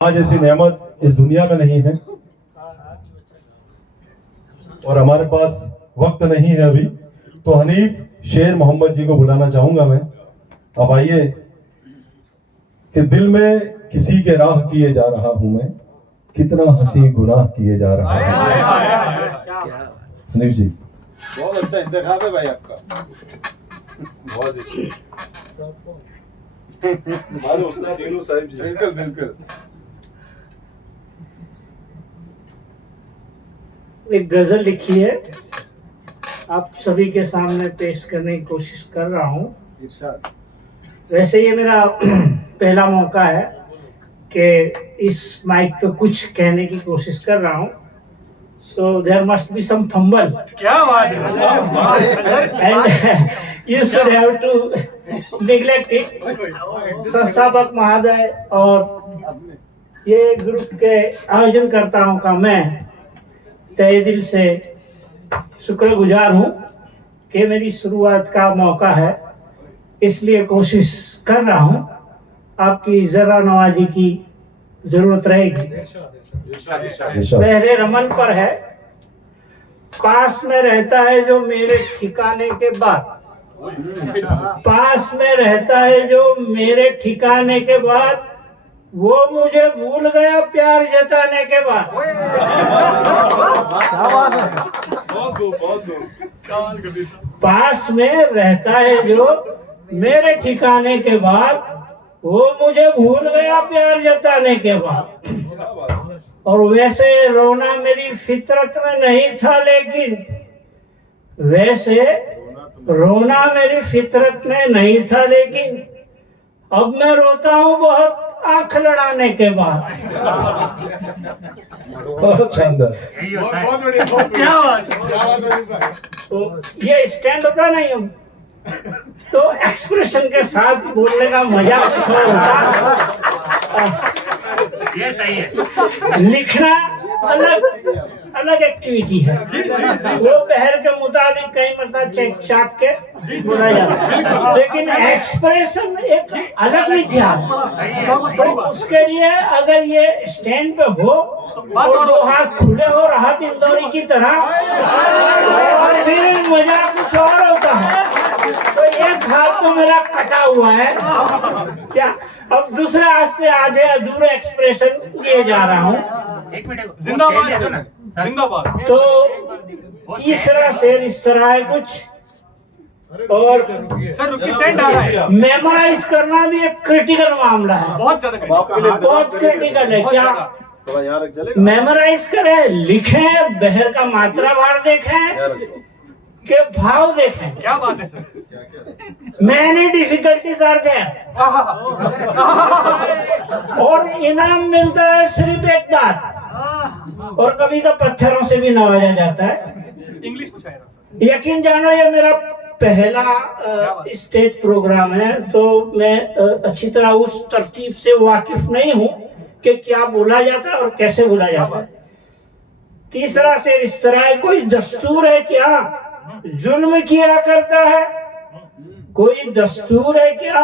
आज ऐसी नेमत इस दुनिया में नहीं है और हमारे पास वक्त नहीं है अभी, तो हनीफ शेर मोहम्मद जी को बुलाना चाहूंगा मैं। अब आइए कि दिल में किसी के राह किए जा रहा हूं मैं, कितना हंसी गुनाह किए जा रहा है। हनीफ जी बहुत अच्छा इंतखाब है भाई आपका, बहुत अच्छी। साहिब जी बिल्कुल बिल्कुल। एक गजल लिखी है, आप सभी के सामने पेश करने की कोशिश कर रहा हूँ। इरशाद। वैसे ये मेरा पहला मौका है कि इस माइक पे कुछ कहने की कोशिश कर रहा हूँ, so there must be some fumble. क्या बात है, and you should have to neglect it. संस्थापक महोदय और ये ग्रुप के आयोजन करताओं का मैं तहे दिल से शुक्रगुजार हूँ कि मेरी शुरुआत का मौका है, इसलिए कोशिश कर रहा हूँ। आपकी जरा नवाजी की जरूरत रहेगी। पहले रमन पर है, पास में रहता है जो मेरे ठिकाने के बाद, पास में रहता है जो मेरे ठिकाने के बाद, वो मुझे भूल गया प्यार जताने के बाद। पास में रहता है जो मेरे ठिकाने के बाद, वो मुझे भूल गया प्यार जताने के बाद। और वैसे रोना मेरी फितरत में नहीं था, लेकिन वैसे रोना मेरी फितरत में नहीं था, लेकिन अब मैं रोता हूँ बहुत आंख लड़ाने के बाद। बहुत शानदार। बहुत बढ़िया, बहुत क्या बात बढ़िया। तो ये स्टैंड होता नहीं हम तो एक्सप्रेशन के साथ बोलने का मजा कुछ और होता। ये सही है। लिखना अलग अलग एक्टिविटी है, वो बहर के मुताबिक कई मतलब चेक चाक के बोला जाता है, लेकिन एक्सप्रेशन एक अलग विद्या है। तो उसके लिए अगर ये स्टैंड पे हो और दो हाथ खुले हो राहत इंदौरी की तरह, और फिर मजा कुछ और होता है। तो एक हाथ तो मेरा कटा हुआ है क्या, अब दूसरे हाथ से आधे अधूरे एक्सप्रेशन दिए जा रहा हूँ। एक मिनट, जिंदाबाद जिंदाबाद। तो तीसरा शेर इस तरह है कुछ, और सर रुकिए, स्टैंड आ रहा है। मेमोराइज करना भी एक क्रिटिकल मामला है, बहुत ज्यादा बहुत क्रिटिकल है। क्या मेमोराइज करें, लिखें, बहर का मात्रा भार देखें के भाव देखें। क्या बात है sir. Many difficulties are there, और इनाम मिलता है सिर्फ एक दांत, और कभी तो पत्थरों से भी नवाजा जाता है। इंग्लिश कुछ है। यकीन जानो ये मेरा पहला स्टेज प्रोग्राम है, तो मैं अच्छी तरह उस तरतीब से वाकिफ नहीं हूँ कि क्या बोला जाता है और कैसे बोला जाता है। तीसरा शेर इस तरह है, कोई दस्तूर है क्या जुल्म किया करता है, कोई दस्तूर है क्या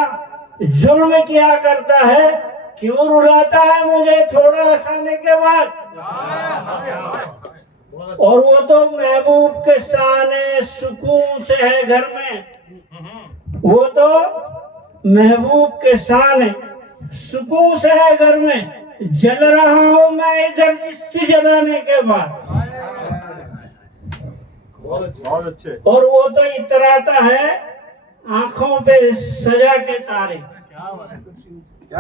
जुल्म किया करता है, क्यों रुलाता है मुझे थोड़ा हंसाने के बाद। और वो तो महबूब के साने सुकून से है घर में, वो तो महबूब के साने सुकून से है घर में, जल रहा हूं मैं इधर चिश्ती जलाने के बाद। बहुत अच्छे। और वो तो इतराता है आंखों पे सजा के तारे। क्या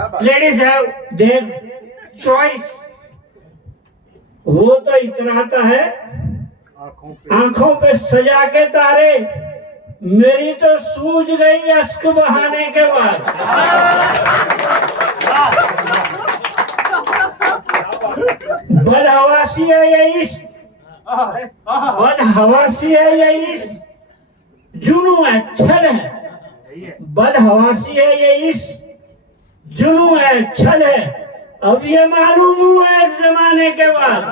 बात। Ladies have their choice. वो तो इतराता है आंखों पे सजा के तारे, मेरी तो सूझ गई अश्क बहाने के बाद। बदहवासी है ये इश्क, बदहवासी है ये इश्क, जुनू है छल है। बदहवासी है ये इश्क, जुनू है छल है, अब ये मालूम हुआ एक जमाने के बाद।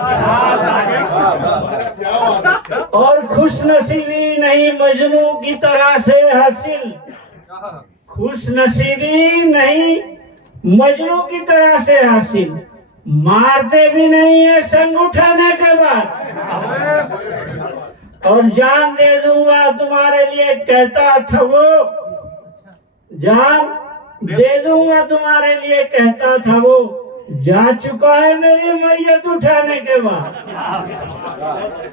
और खुश नसीबी नहीं मजनू की तरह से हासिल, खुश नसीबी नहीं मजनू की तरह से हासिल, मारते भी नहीं है संग उठाने के बाद, और जान दे दूंगा तुम्हारे लिए कहता था वो, जान दे दूंगा तुम्हारे लिए कहता था वो, जा चुका है मेरी मैयत उठाने के बाद।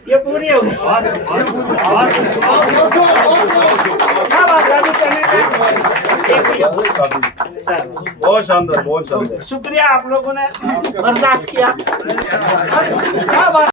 ये पूरी हो गई। क्या बात है, अभी चलने का। बहुत शानदार, बहुत शानदार। शुक्रिया, आप लोगों ने बर्दाश्त किया। क्या बात